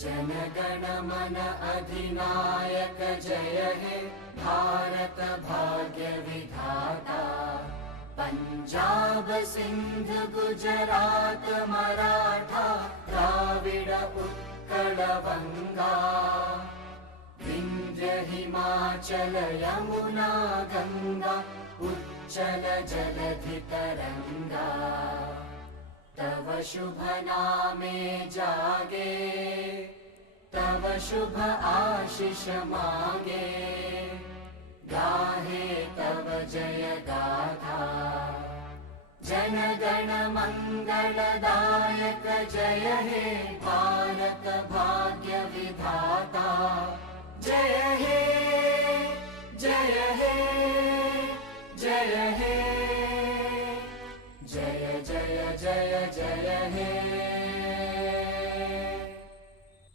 जनगण मन अधिनायक जय हे भारत भाग्य विधाता। पंजाब सिंध गुजरात मराठा द्राविड उत्कल बंगा। विंध्य हिमाचल यमुना गंगा उच्चल जलधि तरंगा। तव शुभ नामे जागे तव शुभ आशीष मांगे। गाहे तव जय गाथा जन गण मंगलदायक जय हे भारत